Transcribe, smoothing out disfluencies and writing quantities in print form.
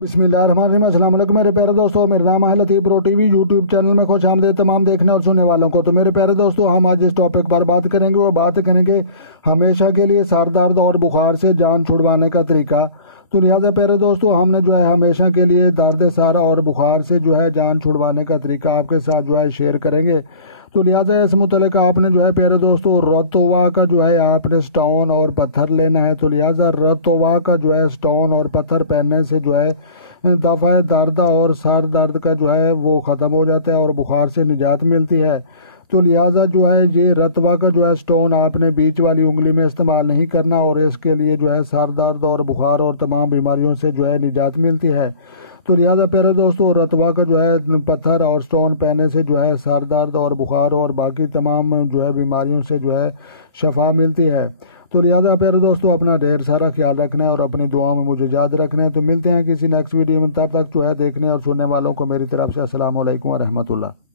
بسم اللہ الرحمن الرحیم۔ السلام علیکم میرے پیارے دوستوں، میرا نام ہے لطیف پرو ٹی وی یوٹیوب چینل میں خوش آمدید تمام دیکھنے اور سننے والوں کو۔ تو میرے پیارے دوستوں، ہم آج جس ٹاپک پر بات کریں گے وہ بات کریں گے ہمیشہ کے لیے سر درد اور بخار سے جان چھڑوانے کا طریقہ۔ تو لہٰذا پیارے دوستوں، ہم نے ہمیشہ کے لیے درد سر اور بخار سے جان چھڑوانے کا طریقہ آپ کے ساتھ شیئر کریں گے۔ تو لہٰذا اس متعلق آپ نے پیارے دوستوں رتوا کا آپ نے سٹون اور پتھر لینا ہے۔ تو لہٰذا رتوا کا سٹون اور پتھر پہننے سے دفعہ درد اور سر درد کا وہ ختم ہو جاتا ہے اور بخار سے نجات ملتی ہے۔ تو لہٰذا یہ رتوا کا سٹون آپ نے بیچ والی انگلی میں استعمال نہیں کرنا، اور اس کے لیے سر درد اور بخار اور تمام بیماریوں سے نجات ملتی ہے۔ تو لہٰذا پیارے دوستوں، رتوا کا پتھر اور سٹون پہننے سے سر درد اور بخار اور باقی تمام بیماریوں سے شفا ملتی ہے۔ تو لہٰذا پیارے دوستوں، اپنا ڈھیر سارا خیال رکھنا ہے اور اپنی دعاؤں میں مجھے یاد رکھنا ہے۔ تو ملتے ہیں کسی نیکسٹ ویڈیو میں، تب تک دیکھنے اور سننے والوں کو میری طرف سے السلام علیکم ورحمۃ اللہ۔